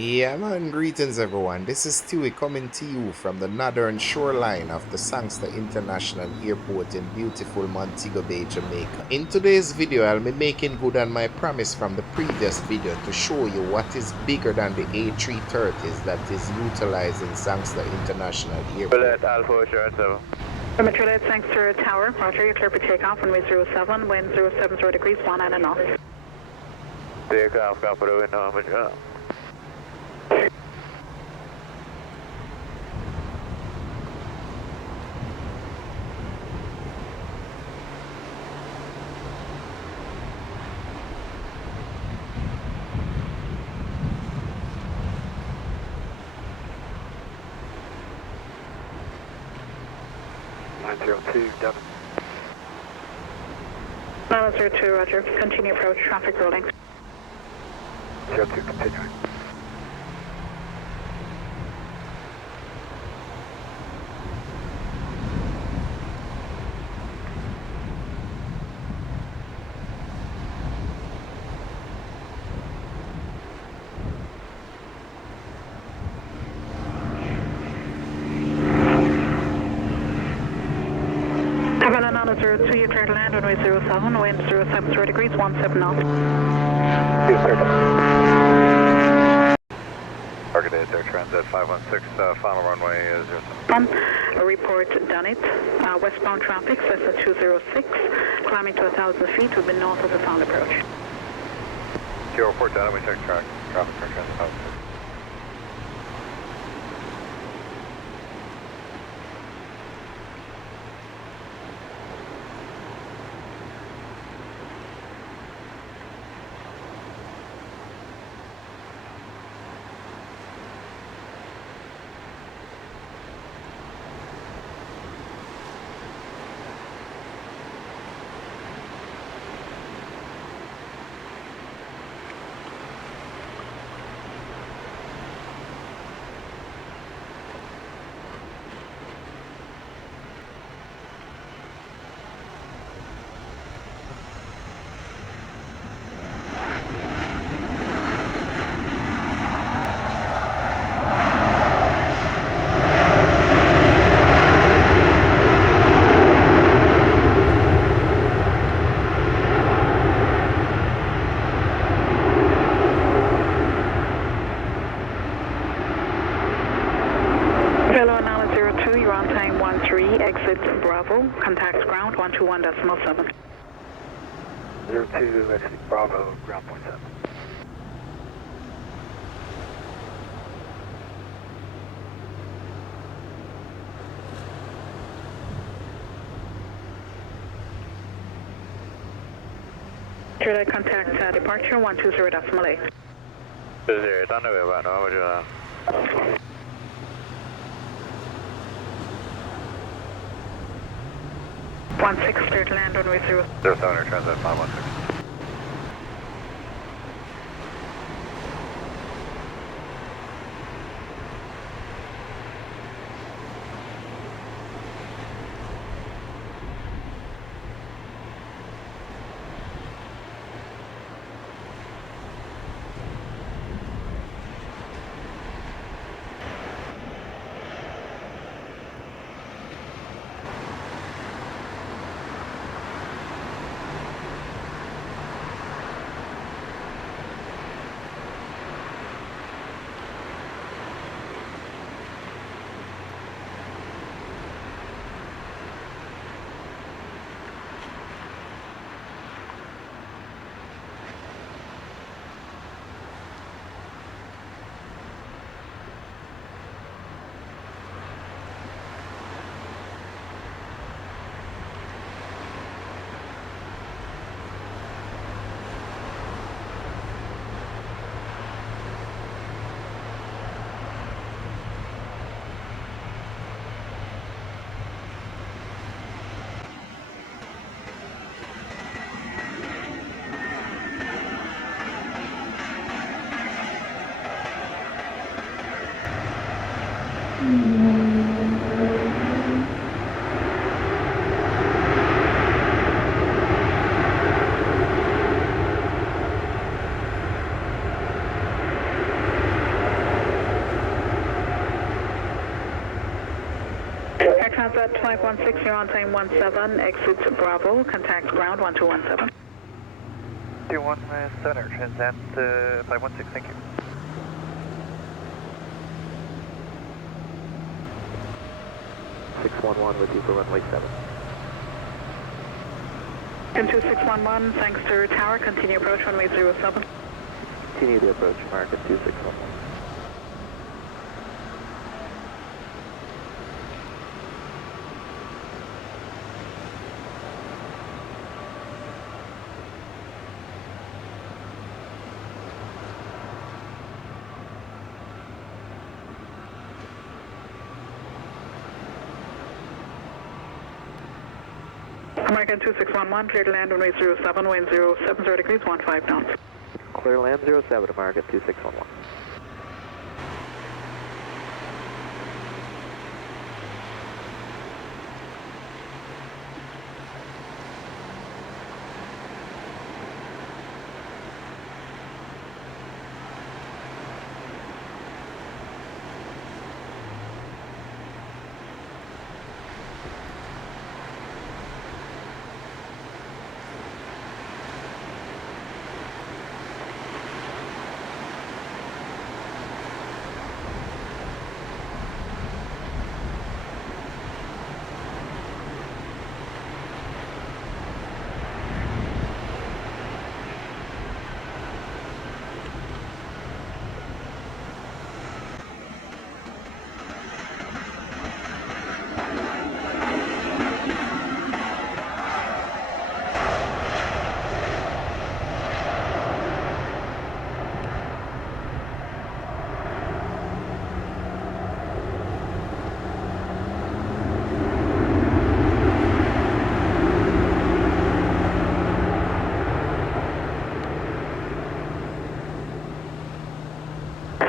Yeah, man, greetings everyone. This is Stewie coming to you from the northern shoreline of the Sangster International Airport in beautiful Montego Bay, Jamaica. In today's video, I'll be making good on my promise from the previous video to show you what is bigger than the A330s that is utilized in Sangster International Airport. Alpha Assurance 7. Metro Sangster Tower, Roger, you're clear for takeoff, runway 07, wind 070 degrees, 19 and off. Takeoff, copy the wind number. 902, Devon. 902, Roger, continue approach, traffic rolling. 02, continuing. Havana 902, you're clear to land, runway 07, wind 070 degrees, 17 knots. Targeted Air Transat 516, final runway is 07. A report done it. Westbound traffic, Cessna 206, climbing to 1,000 feet, we've been north of the sound approach. 04 data, we check track. Traffic for Transat 516. Velo 902, you're on time 13, exit Bravo, contact ground 121.7. 02, exit Bravo, ground point 7. Should contact departure 120.8. Zero, it's on the way about now, would you 16, clear to land, runway 0. 07 Air Transat 516. Transat 516, you're on time 17, exit Bravo, contact ground 1217. 217 Air Transat 516, thank you. With you for runway 7. 2611, thanks to tower, continue approach runway 07. Continue the approach, American 2611. American 2611, clear to land runway 07, wind 070 degrees, 15 knots. Clear land 07, American 2611.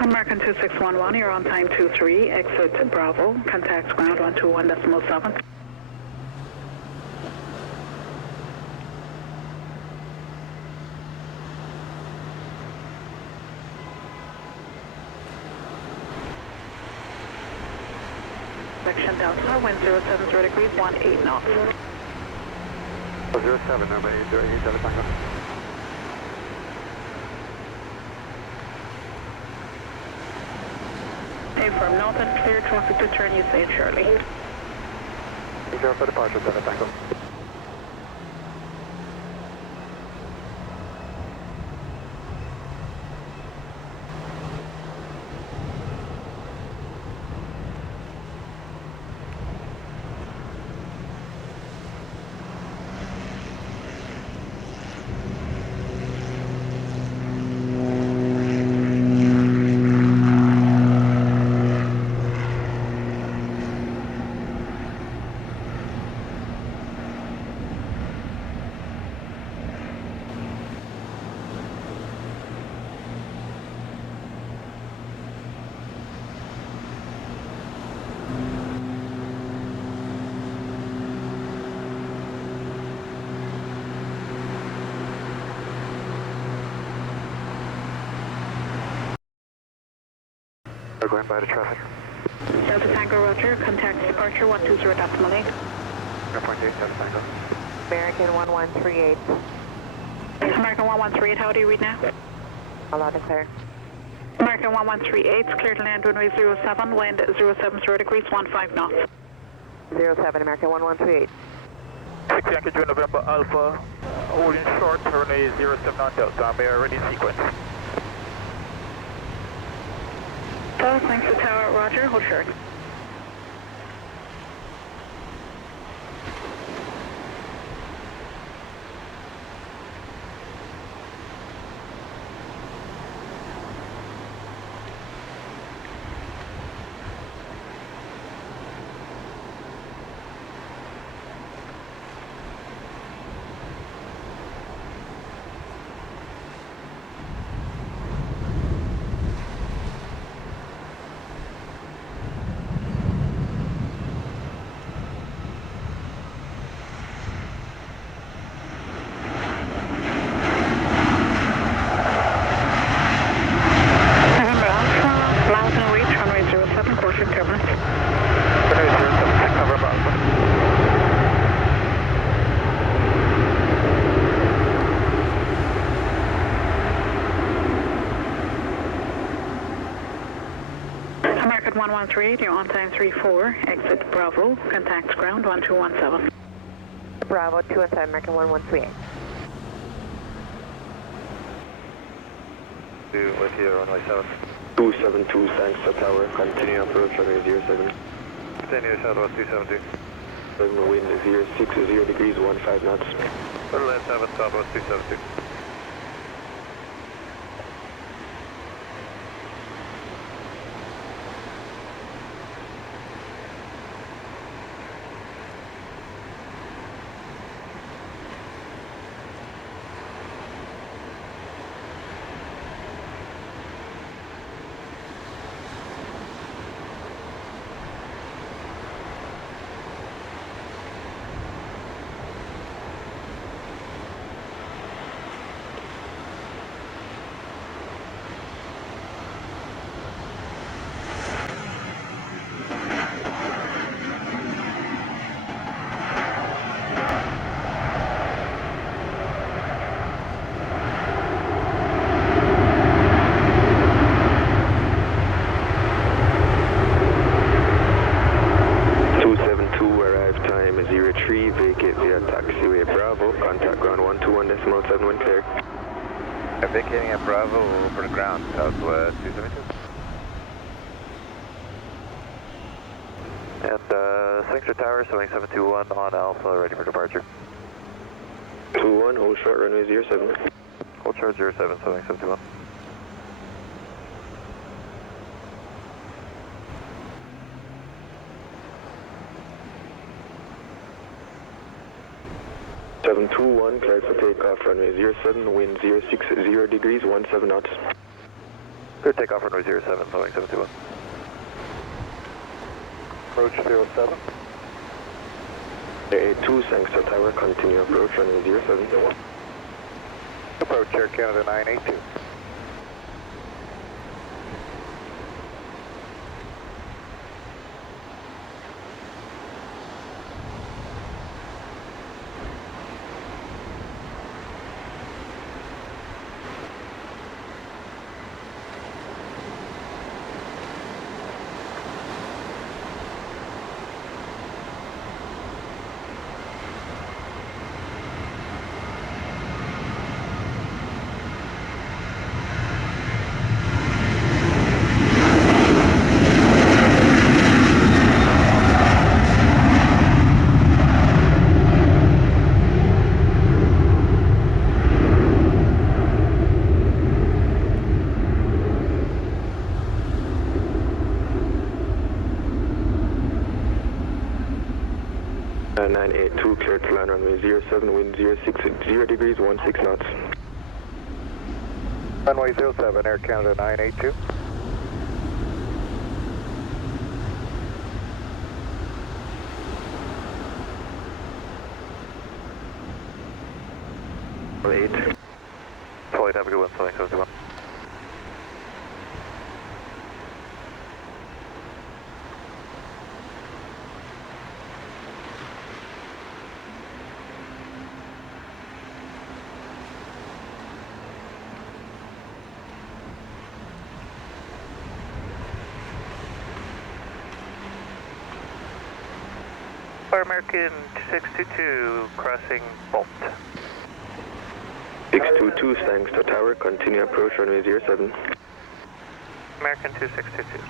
American 2611, you're on time 23, exit Bravo, contact ground 121.7. Direction Delta, wind 070 degrees, 18 knots. 07, number 808, Delta Tango. From north and clear traffic to turn you say Shirley. Zero for departure, Delta Tango. We're going by the traffic. Delta Tango Roger, contact departure 120.8. 0.8, Delta Tango. American 1138. American 1138, how do you read now? All loud and clear. American 1138, clear to land runway 07, wind 070 degrees, 15 knots. 07, American 1138. 6 Yankee June November Alpha, holding short, runway 07 on Delta, we are ready in sequence. So, thanks to tower, Roger, hold short. 1138, you're on time 34, exit Bravo, contact ground 1217. Bravo 217 American 1138. With you, runway 7. 272, thanks to tower, continue approach runway 07. Continue Southwest 272. Wind 060 degrees, 15 knots. Runway 7, Southwest 272. Vacating at Bravo over the ground, Southwest 272. And Signature Tower, 7721 on Alpha, ready for departure. 21, hold short runway 07. Hold short 07, 7721. Seven 2-1, cleared for takeoff runway 07, wind 060 degrees, 17 knots. Clear takeoff runway 07, Boeing 721. Approach 07. 82, thanks to tower, continue approach runway 07. Approach Air Canada 982. Cleared to land runway 07, wind 060 degrees, 16 knots. Runway 07, Air Canada 982. Eight. Flight, have a good one, Boeing 721. American 2622, crossing Bolt. 622, thanks to tower, continue approach runway 07. American 2622.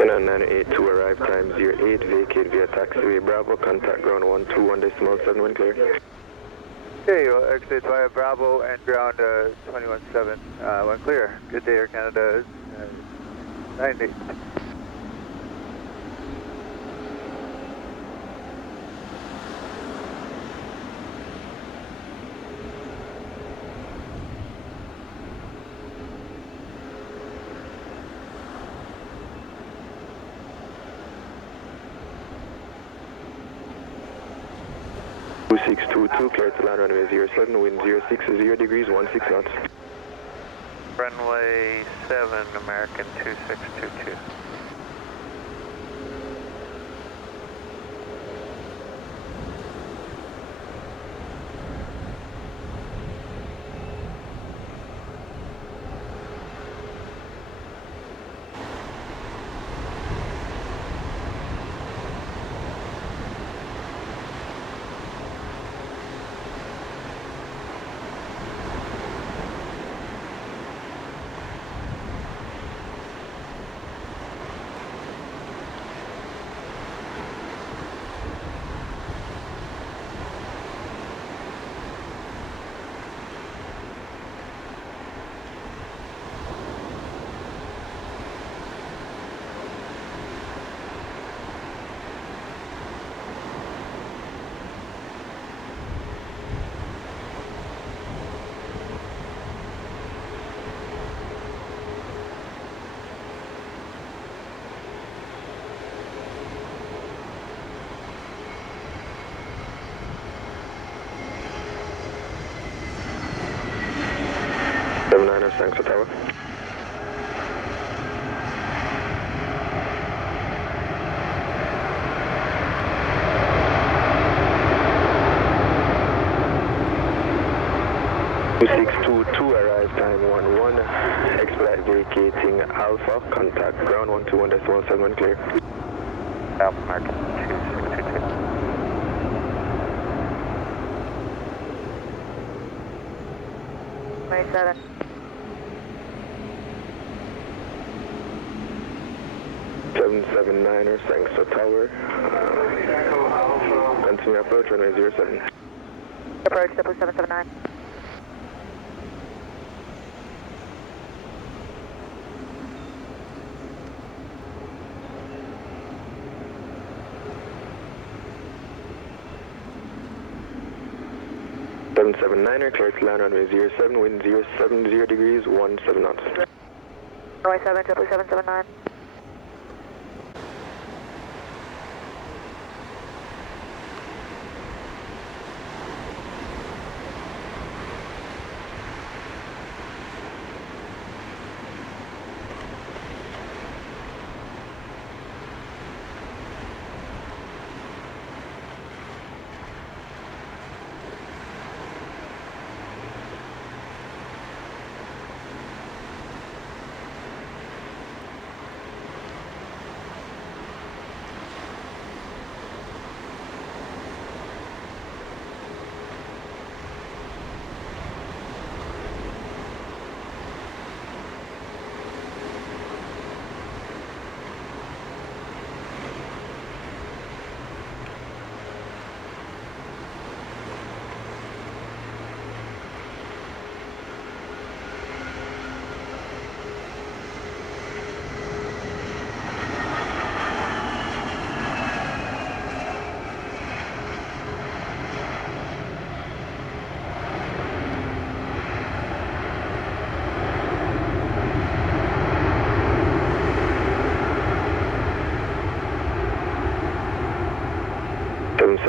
And 982 arrive time 08, vacate via taxiway Bravo, contact ground 121.71 clear. Okay, well, exit via Bravo and ground 217. One clear. Good day, Air Canada. 90. Six two two, clear to land runway 07, wind 060 degrees, 16 knots. Runway 7, American 2622. Thanks for tower. Six two two, arrive time 11. Expedite vacating Alpha. Contact ground 121.17 clear. Alpha American 2622. 27. 779er, thanks to tower. Continue approach, runway 07. Approach 779. Seven 779er, clear to land runway 07, wind 070 degrees, 17 knots. Runway 7, 779.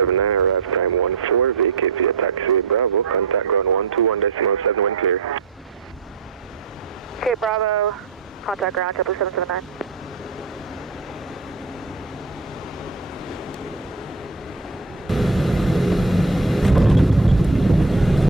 Arrive time 14, vacate via taxi Bravo, contact ground 121.7 when clear. Okay, Bravo, contact ground 779.